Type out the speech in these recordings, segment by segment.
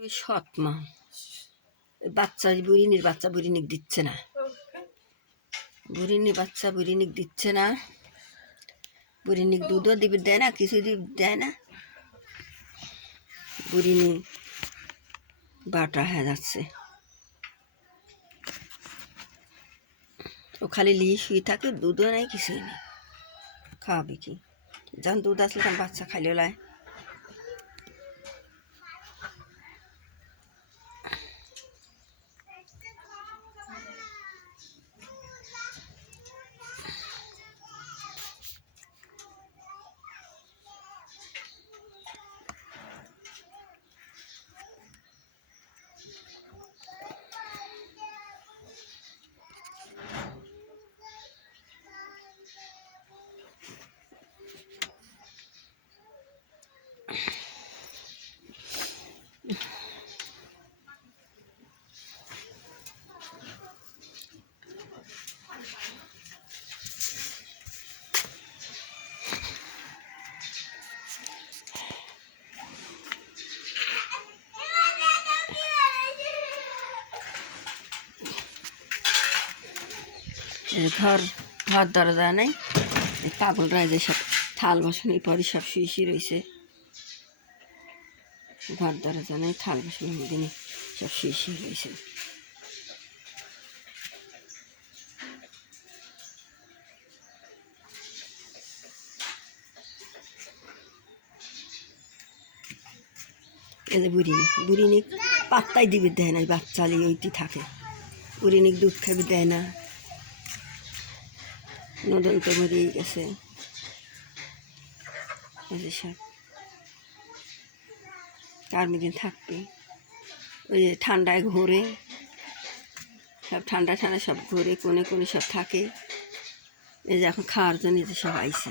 ওই সৎ মা বাচ্চা বুড়িনির বাচ্চা বুড়িনিক দিচ্ছে না, বুড়িনি বাচ্চা বুড়িনিক দিচ্ছে না, বুড়িনিক দুধও দিবে দেয় না, কিছু দেয় না। বুড়িনি বাটা হয়ে যাচ্ছে, ও খালি লিয়ে শুয়ে থাকে, দুধও নেই, কিছুই নেই। খাওয়াবে কি? যখন দুধ আসলে তখন বাচ্চা খাইলে লাই। ঘর ঘর দরজা নেই, পাগলরা যে সব থাল বাসন পরে সব শুয়ে শুয়ে রয়েছে। ঘর দরজা নেই, থাল বাসন দিনে সব শুয়ে শুয়ে রয়েছে। এই যে বুড়িনিক পাত্তাই দিবে দেয় না, বাচ্চা নিয়ে ওইটি থাকে। বুড়িনিক দুধ খাবি দেয় না, নদন তো মরেই গেছে। সব চার দিন থাকবে, ওই যে ঠান্ডায় ঘোরে, সব ঠান্ডা ঠান্ডা সব ঘোরে, কোনে কোনে সব থাকে। এই যে এখন খাওয়ার জন্য যে সব আইছে।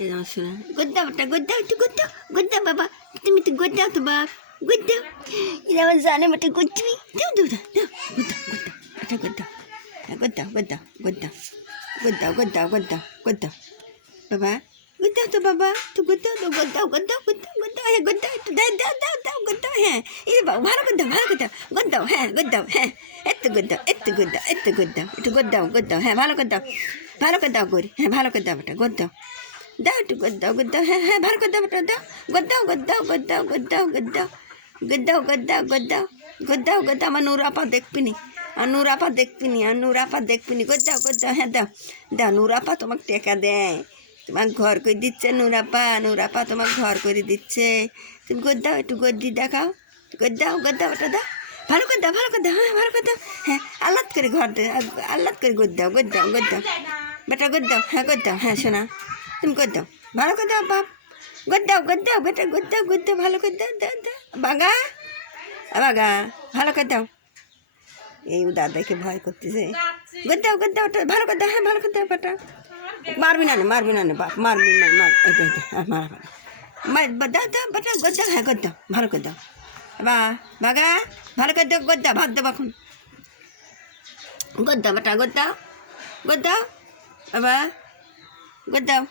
এই যেমন শোনা গোদ্দাটা গোদ্দাও, একটু গোদ্দাও, গোদ্দাও বাবা, তুমি তো গোদ্দাও তো বাপ, গোদ্দাও। এটা আমার জানে বাটা গোদ্দাবি, দাও দাও দাও দাও, গোদ্দাও গোদ্দাও, এটা গোদ্দাও, গোদ্দাও গোদ্দাও, গোদ্দাও গোদ্দাও গোদ্দাও গোদ্দাও বাবা, গোদ্দাও তো বাবা, তো গোদ্দাও তো, গোদ্দাও গোদ্দাও গোদ্দাও গোদ্দাও, হ্যাঁ গোদ্দাও, একটু দাও দাও দাও দাও, গোদ্দাও, হ্যাঁ এই বাবা, ভালো গোদ্দাও, ভালো গোদ্দাও, গোদ্দাও, হ্যাঁ গোদ্দাও, হ্যাঁ একটু গোদ্দাও, একটু গোদ্দাও, একটু গোদ্দাও, একটু গোদ্দাও গোদ্দাও, হ্যাঁ ভালো গোদ্দাও, ভালো গোদ্দাও করি, হ্যাঁ ভালো গোদ্দাও বেটা, গোদ্দাও দাও, একটু গোদ্দাও গোদ্দাও, হ্যাঁ হ্যাঁ ভালো গোদ্দাও বেটা, দাও গোদ্দাও গোদ্দাও গোদ্দাও গোদ্দাও গোদ্দাও গোদ্দাও গোদ্দাও গোদ্দাও গোদ্দাও গোদ্দাও। আমার নুরাপা দেখবিনি, আর নুরাপা দেখবিনি, আর নুরাপা দেখবিনি, গোদ্দাও গোদ্দাও, হ্যাঁ দাও দাও। নুরাপা তোমাকে টেকা দেয়, তোমার ঘর করে দিচ্ছে নুরাপা, নুরাপা তোমার ঘর করে দিচ্ছে। তুমি গোদ্দাও, একটু গদ্দি দেখাও, গোদ্দাও গোদ্দাও বেটা, দাও ভালো গোদ্দাও, ভালো গোদ্দাও, হ্যাঁ ভালো গোদ্দাও, হ্যাঁ আহ্লাদ করে ঘর দে, আহ্লাদ করে গোদ্দাও গোদ্দাও গোদ্দাও বেটা, গোদ্দাও, হ্যাঁ গোদ্দাও, হ্যাঁ শোনা তুমি গোদ্দাও, ভালো গোদ্দাও বাপ, গোদ্দাও গোদ্দাও বেটা, গোদ্দাও গোদ্দাও, ভালো গোদ্দাও, দাও দাও বাগা, বাগা ভালো গোদ্দাও। এই দাদাকে ভয় করতেছে, গোদ্দাও গোদ্দাও, ভালো গোদ্দাও, হ্যাঁ ভালো গোদ্দাও বেটা, মারবি না বাপ, মারবি না, মার মার দাও দাও বেটা, গোদ্দাও, হ্যাঁ গোদ্দাও, ভালো গোদ্দাও বা বাগা, ভালো গোদ্দাও, গোদ্দাও ভাত দেবো এখন, গোদ্দাও বেটা, গোদ্দাও গোদ্দাও বাবা, গোদ্দাও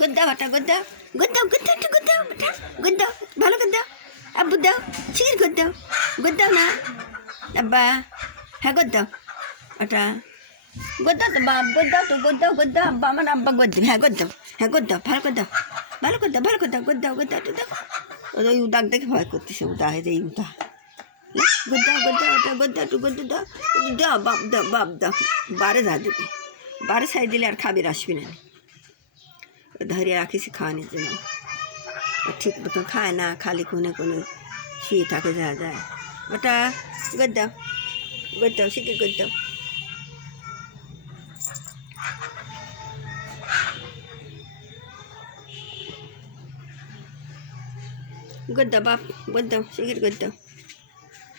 গোদ্দাও বেটা, গোদ্দাও গোদ্দাও গোদ্দাও, একটু গোদ্দাও বেটা, গোদ্দাও ভালো গোদ্দাও, আব্বু দাও শিখির গোদ্দাও, গোদ্দাও না আব্বা, হ্যাঁ গোদ্দাও ওটা, গোদ্দাও তো বাপ, গোদ্দাও তো, গোদ্দাও গোদ্দাও আব্বা, আমার আব্বা গোদ্দাও, হ্যাঁ গোদ্দাও, হ্যাঁ গোদ্দাও, ভালো গোদ্দাও, ভালো গোদ্দাও, ভালো গোদ্দাও, গোদ্দাও গোদ্দাও, একটু দেখো ওই উদাক দেখে ভয় করতেছে, উদা হয়ে যায় উদা, গোদ্দাও গোদ্দাও ওটা, গোদ্দাও একটু গোদ্দাও দাও, দাও বাপ দাও, বাপ দাও, বারে যা দিবি, বারে ছাই দিলে আর খাবির আসবি না, ধরিয়ে রাখিছি খাওয়ানোর জন্য, ঠিক মতো খায় না, খালি কোনে কোনে শুয়ে থাকে, যা যায় ওটা, গোদ্দাও গোদ্দাও শিখির গোদ্দাও, গোদ্দাও বাপ, গোদ্দাও শিখির গোদ্দাও।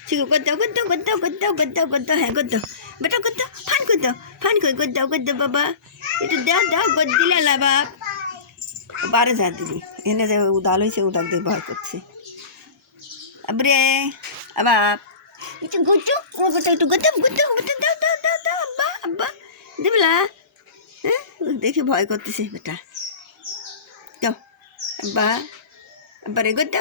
শিখো করতে করতে করতে করতে করতে করতে হ্যাঁ করতে বেটা করতে ফান করে করতে বাবা একটু দাও দাও গদ দিলে না বাপ বারে যা দিবি এনে যে উদাল হয়েছে উদাল দিয়ে ভয় করছে আবরে বাপ একটু গুচ্ছু একটু করতে দাও দাও দাও দাও আব্বা আব্বা দিবলা হ্যাঁ দেখে ভয় করতেছে বেটা দাও আব্বা আব্বারে করতে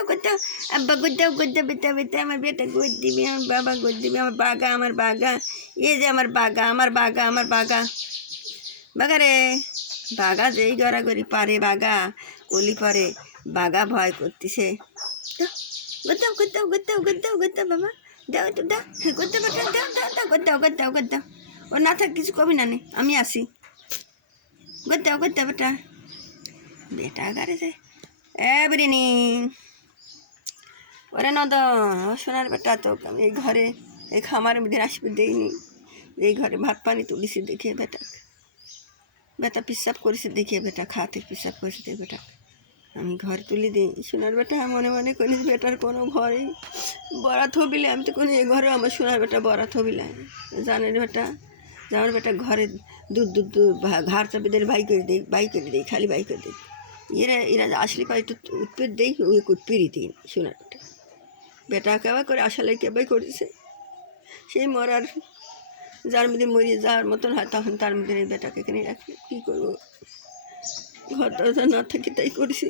আব্বা করতে বেটা আমার বেটা গোদ দিবি আমার বাবা গোদ দিবি আমার বাগা এ যে আমার বাগা রে বাগা যেই গড়াগড়ি পারে বাগা কলি পারে বাগা ভয় করতেছে করতে বাবা দাও তো দাও করতে বেটা দাও ও না থাক কিছু কবি না নে আমি আসি করতে বেটা বেটা গারে যায় এবারিনি ওরে নদ সোনার বেটা তো আমি এই ঘরে এই খামারের মধ্যে আসবে দেইনি এই ঘরে ভাত পানি তুলিছি দেখে বেটা পিসাব করেছে দেখিয়ে বেটা খাতে পিসাব করেছে দেখে বেটা আমি ঘর তুলি দিই সোনার বেটা মনে মনে করি বেটার কোনো ঘরেই বরাত হবিলে আমি তো কোনো এ ঘরে আমার সোনার বেটা বরাত হবিলে জানের বেটা আমার বেটা ঘরে দুধ ঘাড় চাপে দিয়ে বাই করে দিই খালি বাই করে দিই এরা আসলে পাই একটু উৎপের দেই ওই উৎপেরই দিই সোনার বেটা কেবা করে আসালে কেবাই করেছে সেই মরার যার মধ্যে মরিয়ে যাওয়ার মতন হয় তখন তার মধ্যে বেটাকে এখানে রাখি কী করবো ঘর দরজা না থাকি তাই করেছি